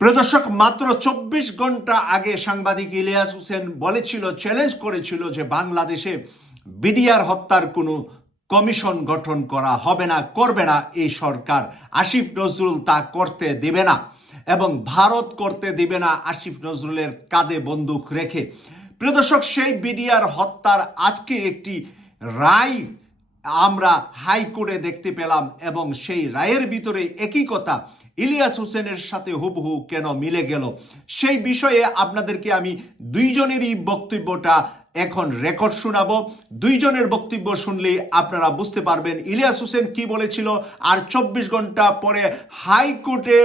প্রদর্শক মাত্র চব্বিশ ঘণ্টা আগে সাংবাদিক ইলিয়াস হোসেন বলেছিল চ্যালেঞ্জ করেছিল যে বাংলাদেশে বিডিআর হত্যার কোনো কমিশন গঠন করা হবে না, করবে না এই সরকার। আসিফ নজরুল তা করতে দেবে না এবং ভারত করতে দেবে না আসিফ নজরুলের কাঁধে বন্দুক রেখে। প্রদর্শক সেই বিডিআর হত্যার আজকে একটি রায় আমরা হাইকোর্টে দেখতে পেলাম এবং সেই রায়ের ভিতরে একই কথা ইলিয়াস হোসেনের সাথে হুবহু কেন মিলে গেল? সেই বিষয়ে আপনাদেরকে আমি দুইজনেরই বক্তব্যটা এখন রেকর্ড শোনাবো। দুইজনের বক্তব্য শুনলেই আপনারা বুঝতে পারবেন ইলিয়াস হোসেন কি বলেছিল। আর চব্বিশ ঘণ্টা পরে হাইকোর্টে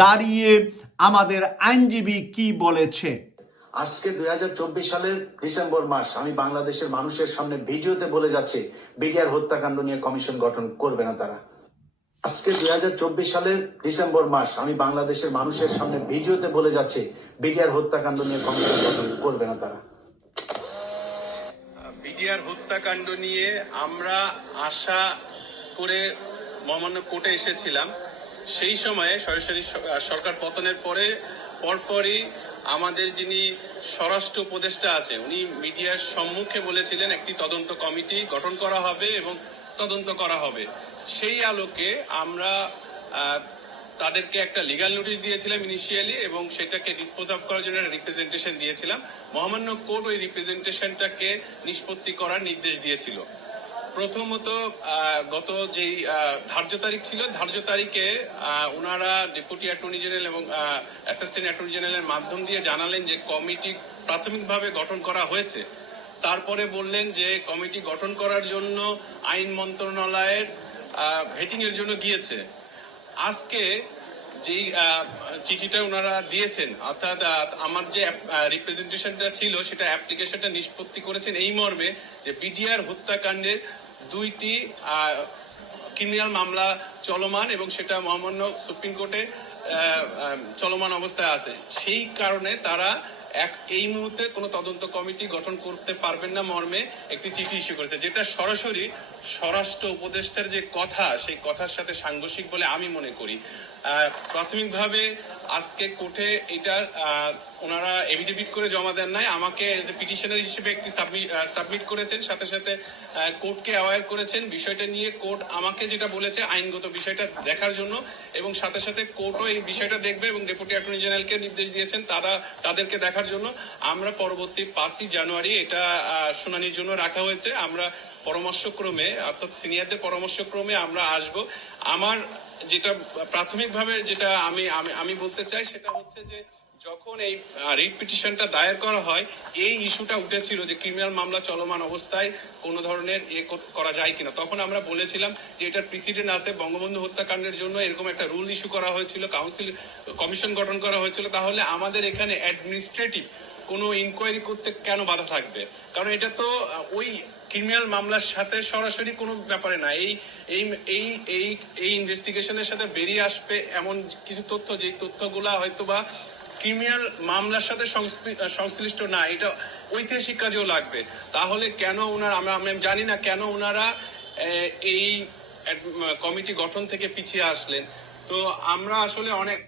দাঁড়িয়ে আমাদের আইনজীবী কি বলেছে? আজকে দুই হাজার চব্বিশ সালের ডিসেম্বর মাস আমি বাংলাদেশের মানুষের সামনে ভিডিওতে বলে যাচ্ছে, বিডিআর হত্যাকাণ্ড নিয়ে কমিশন গঠন করবে না তারা। আজকে দুই সালের ডিসেম্বর মাস, আমি বাংলাদেশের মানুষের সামনে ভিডিওতে বলে যাচ্ছে, বিডিআর হত্যাকাণ্ড নিয়ে কমিশন গঠন করবে না তারা। বিডিআর হত্যাকাণ্ড নিয়ে আমরা আশা করে মহামান্য কোর্টে এসেছিলাম। সেই সময়ে সরাসরি সরকার পতনের পরে পরপরই আমাদের যিনি স্বরাষ্ট্র উপদেষ্টা আছে উনি মিডিয়ার সম্মুখে বলেছিলেন, একটি তদন্ত কমিটি গঠন করা হবে এবং তদন্ত করা হবে। সেই আলোকে আমরা তাদেরকে একটা লিগাল নোটিশ দিয়েছিলাম ইনিশিয়ালি এবং সেটাকে ডিসপোজ অফ করার জন্য রিপ্রেজেন্টেশন দিয়েছিলাম। মহামান্য কোর্ট ওই রিপ্রেজেন্টেশনটাকে নিষ্পত্তি করার নির্দেশ দিয়েছিল। প্রথমত গত যেই ধার্য তারিখ ছিল, ধার্য তারিখে ওনারা ডেপুটি অ্যাটর্নি জেনারেল এবং অ্যাসিস্ট্যান্ট অ্যাটর্নি জেনারেলের মাধ্যম দিয়ে জানালেন যে কমিটি প্রাথমিকভাবে গঠন করা হয়েছে। তারপরে বললেন যে কমিটি গঠন করার জন্য আইন মন্ত্রণালয়ের ভেটিং এর জন্য গিয়েছে। আজকে আহ, চিঠিটা ওনারা দিয়েছেন অর্থাৎ আমার যে রিপ্রেজেন্টেশনটা ছিল সেটা অ্যাপ্লিকেশনটা নিষ্পত্তি করেছেন এই মর্মে যে বিডিআর হত্যাকাণ্ডের দুইটি ক্রিমিনাল মামলা চলমান এবং সেটা মহামান্য সুপ্রিম কোর্টে চলমান অবস্থায় আছে। সেই কারণে তারা এক এই মুহূর্তে কোনো তদন্ত কমিটি গঠন করতে পারবেন না মর্মে একটি চিঠি ইস্যু করেছে, যেটা সরাসরি স্বরাষ্ট্র উপদেষ্টার যে কথা, সেই কথার সাথে সাংঘর্ষিক বলে আমি মনে করি। প্রাথমিকভাবে আজকে কোর্টে এটা ওনারা এভিডেভিট করে জমা দেন নাই। আমাকে পিটিশনার হিসেবে একটি সাবমিট করেছেন। সাথে সাথে কোর্টকে অ্যাওয়ার করেছেন। বিষয়টা নিয়ে কোর্ট আমাকে যেটা বলেছে, আইনগত বিষয়টা দেখার জন্য এবং সাথে সাথে কোর্টও এই বিষয়টা দেখবে এবং ডেপুটি অ্যাটর্নি জেনারেলকে নির্দেশ দিয়েছেন তারা, তাদেরকে দেখার জন্য। আমরা পরবর্তী পাঁচই জানুয়ারি এটা শুনানির জন্য রাখা হয়েছে। আমরা পরামর্শক্রমে, অর্থাৎ সিনিয়রদের পরামর্শক্রমে আমরা আসব। আমার যেটা প্রাথমিকভাবে যেটা আমি আমি বলতে চাই সেটা হচ্ছে যে যখন এই রিট পিটিশনটা দায়ের করা হয়, এই ইস্যুটা উঠেছিল যে ক্রিমিনাল মামলা চলমান অবস্থায় কোনো ধরনের এ করা যায় কিনা। তখন আমরা বলেছিলাম যে এটার প্রেসিডেন্ট আছে, বঙ্গবন্ধু হত্যাকাণ্ডের জন্য এরকম একটা রুল ইস্যু করা হয়েছিল কাউন্সিল কমিশন গঠন করা হয়েছিল। তাহলে আমাদের এখানে অ্যাডমিনিস্ট্রেটিভ কোনো ইনকোয়ারি করতে কেন বাধা থাকবে? কারণ এটা তো ওই ক্রিমিনাল মামলার সাথে সরাসরি কোনো ব্যাপারে না। এই এই এই এই এই ইনভেস্টিগেশনের সাথে বেরিয়ে আসবে এমন কিছু তথ্য, যে তথ্যগুলা হয়তো বা ক্রিমিনাল মামলার সাথে সংশ্লি- সংশ্লিষ্ট না, এটা ঐতিহাসিক কাজেও লাগবে। তাহলে কেন ওনারা, আমরা আমি জানি না কেন ওনারা এই কমিটি গঠন থেকে পিছিয়ে আসলেন। তো আমরা আসলে অনেক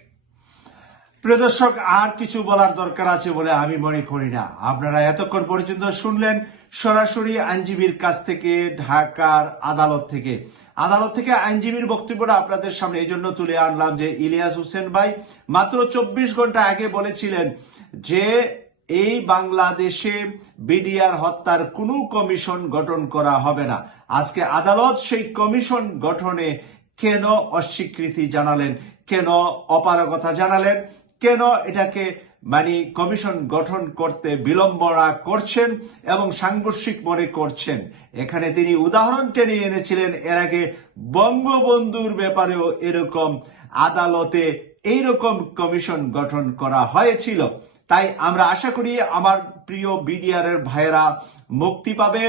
প্রিয় দর্শক, আর কিছু বলার দরকার আছে বলে আমি মনে করি না। আপনারা এতক্ষণ পর্যন্ত শুনলেন সরাসরি আইনজীবীর কাছ থেকে ঢাকার আদালত থেকে। আদালত থেকে আইনজীবীর বক্তব্যটা আপনাদের সামনে এই জন্য তুলে আনলাম যে ইলিয়াস হোসেন ভাই মাত্র চব্বিশ ঘণ্টা আগে বলেছিলেন যে এই বাংলাদেশে বিডিআর হত্যার কোনো কমিশন গঠন করা হবে না। আজকে আদালত সেই কমিশন গঠনে কেন অস্বীকৃতি জানালেন, কেন অপারগতা জানালেন, কেন এটাকে মানে কমিশন গঠন করতে বিলম্বনা করছেন এবং সাংঘর্ষিক মনে করছেন। এখানে তিনি উদাহরণ টেনে এনেছিলেন, এর আগে বঙ্গবন্ধুর ব্যাপারেও এরকম আদালতে এইরকম কমিশন গঠন করা হয়েছিল। তাই আমরা আশা করি আমার প্রিয় বিডিআর এর ভাইয়েরা মুক্তি পাবে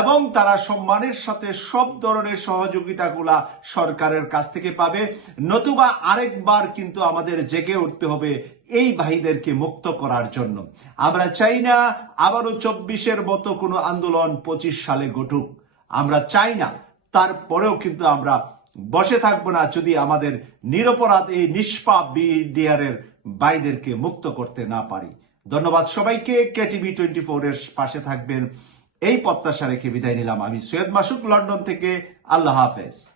এবং তারা সম্মানের সাথে সব ধরনের সহযোগিতাগুলা সরকারের কাছ থেকে পাবে। নতুবা আরেকবার কিন্তু আমাদের জেগে উঠতে হবে এই ভাইদেরকে মুক্ত করার জন্য। আমরা চাই না আবারও চব্বিশের মতো কোনো আন্দোলন পঁচিশ সালে ঘটুক। আমরা চাই না, তারপরেও কিন্তু আমরা বসে থাকব না যদি আমাদের নিরপরাধ এই নিষ্পাপ বিডিআরের বাইদেরকে মুক্ত করতে না পারি। ধন্যবাদ সবাইকে। কেটিভি টোয়েন্টি ফোর এর পাশে থাকবেন। এই প্রত্যাশা রেখে বিদায় নিলাম। আমি সৈয়দ মাসুক লন্ডন থেকে। আল্লাহ হাফেজ।